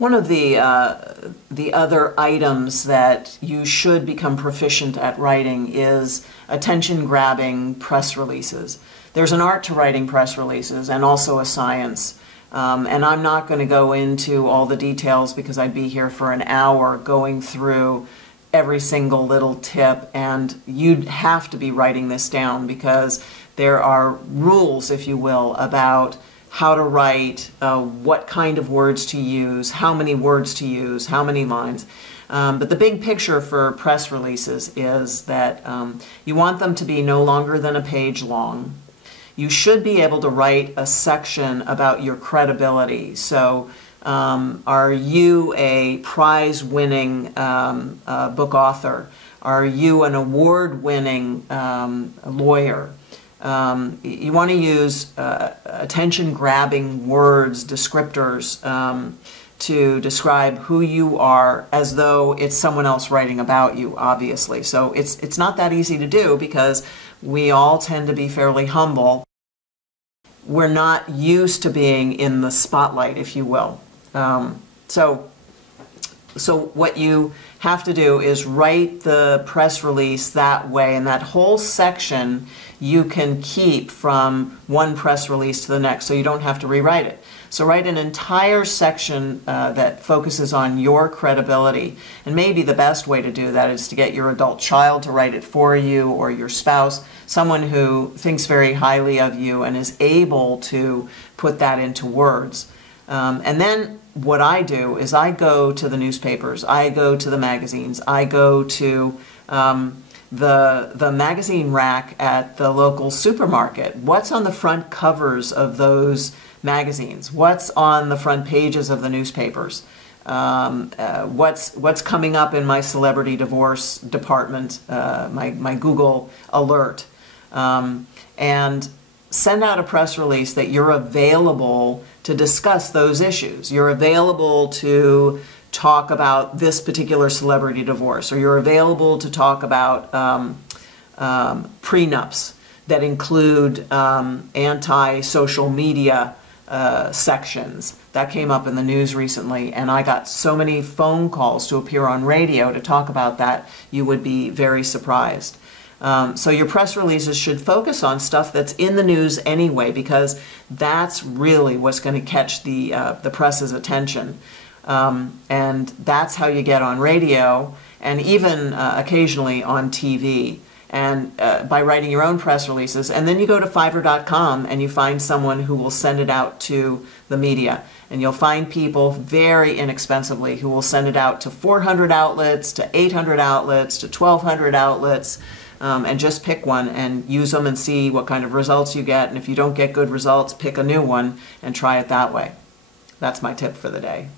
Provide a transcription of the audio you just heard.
One of the other items that you should become proficient at writing is attention-grabbing press releases. There's an art to writing press releases and also a science. And I'm not going to go into all the details because I'd be here for an hour going through every single little tip, and you'd have to be writing this down because there are rules, if you will, about how to write, what kind of words to use, how many words to use, how many lines. But the big picture for press releases is that you want them to be no longer than a page long. You should be able to write a section about your credibility. So are you a prize-winning book author? Are you an award-winning lawyer? You want to use attention-grabbing words, descriptors, to describe who you are as though it's someone else writing about you, obviously. So it's not that easy to do because we all tend to be fairly humble. We're not used to being in the spotlight, if you will. So what you have to do is write the press release that way, and that whole section you can keep from one press release to the next, so you don't have to rewrite it. So write an entire section that focuses on your credibility, and maybe the best way to do that is to get your adult child to write it for you, or your spouse, someone who thinks very highly of you and is able to put that into words. And then what I do is I go to the newspapers, I go to the magazines, I go to the magazine rack at the local supermarket. What's on the front covers of those magazines? What's on the front pages of the newspapers? What's coming up in my celebrity divorce department, my Google alert? And send out a press release that you're available to discuss those issues. You're available to talk about this particular celebrity divorce, or you're available to talk about prenups that include anti-social media sections. That came up in the news recently, and I got so many phone calls to appear on radio to talk about that, you would be very surprised. So your press releases should focus on stuff that's in the news anyway, because that's really what's going to catch the press's attention. And that's how you get on radio, and even occasionally on TV. And by writing your own press releases, and then you go to Fiverr.com and you find someone who will send it out to the media. And you'll find people very inexpensively who will send it out to 400 outlets, to 800 outlets, to 1,200 outlets. And just pick one and use them and see what kind of results you get. And if you don't get good results, pick a new one and try it that way. That's my tip for the day.